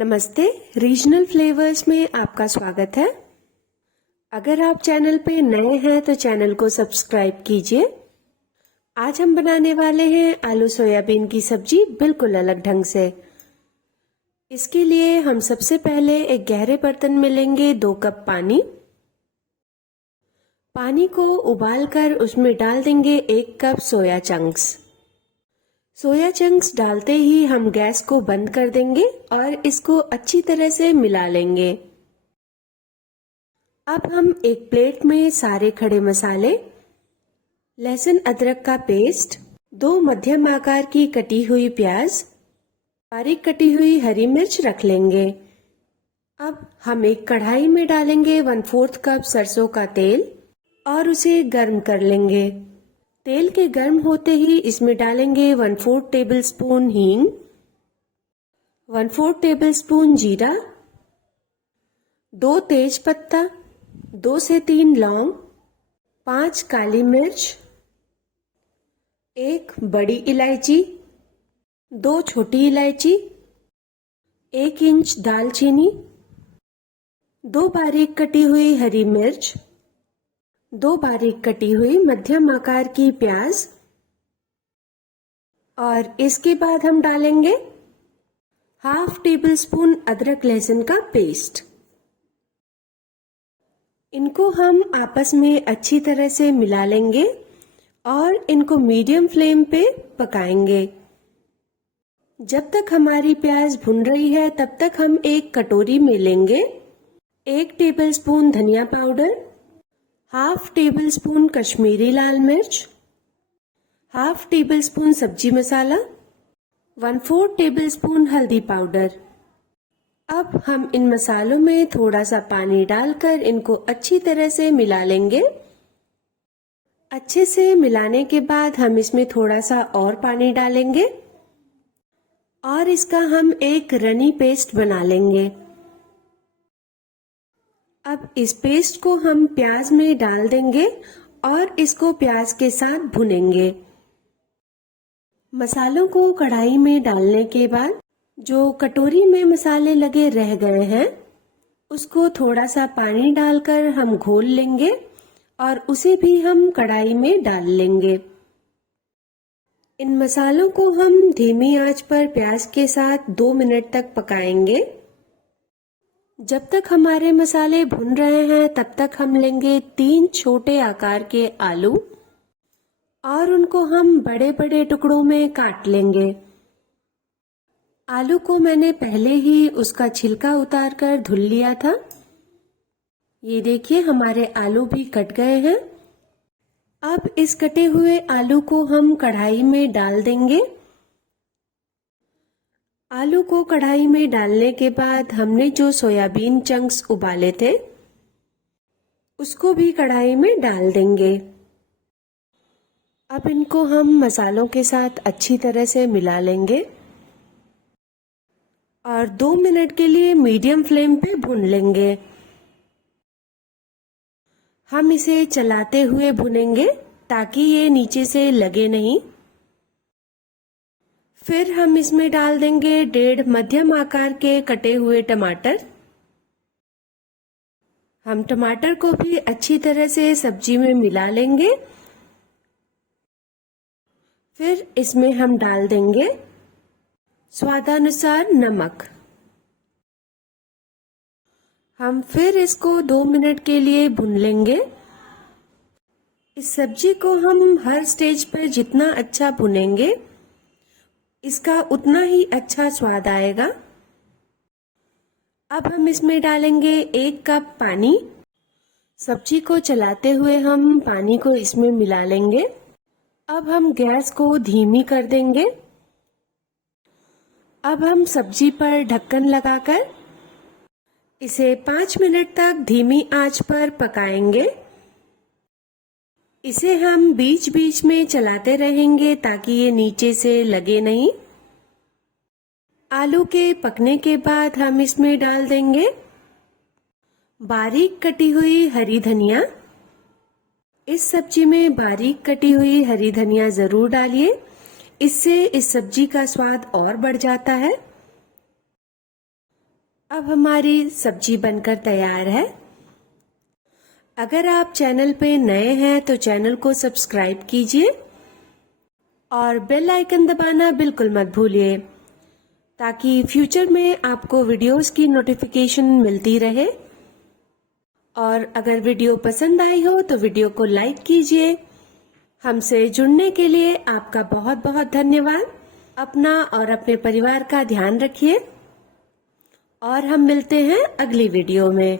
नमस्ते, regional flavours में आपका स्वागत है। अगर आप चैनल पे नए हैं तो चैनल को सब्सक्राइब कीजिए। आज हम बनाने वाले हैं आलू सोयाबीन की सब्जी बिल्कुल अलग ढंग से। इसके लिए हम सबसे पहले एक गहरे बर्तन में लेंगे 2 कप पानी। पानी को उबालकर उसमें डाल देंगे 1 cup soya chunks. Soya chunks डालते ही हम गैस को बंद कर देंगे और इसको अच्छी तरह से मिला लेंगे। अब हम एक प्लेट में सारे खड़े मसाले, लहसुन अदरक का पेस्ट, 2 मध्यम आकार की कटी हुई प्याज, बारीक कटी हुई हरी मिर्च रख लेंगे। अब हम एक कढ़ाई में डालेंगे 1/4 कप सरसों का तेल और उसे गर्म कर लेंगे। तेल के गर्म होते ही इसमें डालेंगे 1/4 टेबलस्पून हींग, 1/4 टेबलस्पून जीरा, 2 तेज पत्ता, 2 से 3 लौंग, 5 काली मिर्च, 1 बड़ी इलायची, 2 छोटी इलायची, 1 इंच दालचीनी, 2 बारीक कटी हुई हरी मिर्च, 2 बारीक कटी हुई मध्यम आकार की प्याज और इसके बाद हम डालेंगे 1/2 टेबलस्पून अदरक लहसुन का पेस्ट। इनको हम आपस में अच्छी तरह से मिला लेंगे और इनको मीडियम फ्लेम पे पकाएंगे। जब तक हमारी प्याज भुन रही है तब तक हम एक कटोरी में लेंगे 1 टेबलस्पून धनिया पाउडर, 1/2 टेबलस्पून कश्मीरी लाल मिर्च, 1/2 टेबलस्पून सब्जी मसाला, 1/4 टेबलस्पून हल्दी पाउडर। अब हम इन मसालों में थोड़ा सा पानी डालकर इनको अच्छी तरह से मिला लेंगे। अच्छे से मिलाने के बाद हम इसमें थोड़ा सा और पानी डालेंगे और इसका हम एक रनी पेस्ट बना लेंगे। अब इस पेस्ट को हम प्याज में डाल देंगे और इसको प्याज के साथ भुनेंगे। मसालों को कढ़ाई में डालने के बाद जो कटोरी में मसाले लगे रह गए हैं उसको थोड़ा सा पानी डालकर हम घोल लेंगे और उसे भी हम कढ़ाई में डाल लेंगे। इन मसालों को हम धीमी आंच पर प्याज के साथ 2 मिनट तक पकाएंगे। जब तक हमारे मसाले भुन रहे हैं तब तक हम लेंगे 3 छोटे आकार के आलू और उनको हम बड़े बड़े टुकड़ों में काट लेंगे। आलू को मैंने पहले ही उसका छिलका उतार कर धुल लिया था। ये देखिए हमारे आलू भी कट गए हैं। अब इस कटे हुए आलू को हम कढ़ाई में डाल देंगे। आलू को कढ़ाई में डालने के बाद हमने जो सोयाबीन चंक्स उबाले थे उसको भी कढ़ाई में डाल देंगे। अब इनको हम मसालों के साथ अच्छी तरह से मिला लेंगे और 2 मिनट के लिए मीडियम फ्लेम पे भून लेंगे। हम इसे चलाते हुए भुनेंगे ताकि ये नीचे से लगे नहीं। फिर हम इसमें डाल देंगे 1.5 मध्यम आकार के कटे हुए टमाटर। हम टमाटर को भी अच्छी तरह से सब्जी में मिला लेंगे। फिर इसमें हम डाल देंगे स्वादानुसार नमक। हम फिर इसको 2 मिनट के लिए भून लेंगे। इस सब्जी को हम हर स्टेज पर जितना अच्छा भुनेंगे इसका उतना ही अच्छा स्वाद आएगा। अब हम इसमें डालेंगे 1 कप पानी। सब्जी को चलाते हुए हम पानी को इसमें मिला लेंगे। अब हम गैस को धीमी कर देंगे। अब हम सब्जी पर ढक्कन लगाकर इसे 5 मिनट तक धीमी आंच पर पकाएंगे। इसे हम बीच बीच में चलाते रहेंगे ताकि ये नीचे से लगे नहीं। आलू के पकने के बाद हम इसमें डाल देंगे बारीक कटी हुई हरी धनिया। इस सब्जी में बारीक कटी हुई हरी धनिया जरूर डालिए, इससे इस सब्जी का स्वाद और बढ़ जाता है। अब हमारी सब्जी बनकर तैयार है। अगर आप चैनल पे नए हैं तो चैनल को सब्सक्राइब कीजिए और बेल आइकन दबाना बिल्कुल मत भूलिए, ताकि फ्यूचर में आपको वीडियोस की नोटिफिकेशन मिलती रहे। और अगर वीडियो पसंद आई हो तो वीडियो को लाइक कीजिए। हमसे जुड़ने के लिए आपका बहुत बहुत धन्यवाद। अपना और अपने परिवार का ध्यान रखिए और हम मिलते हैं अगली वीडियो में।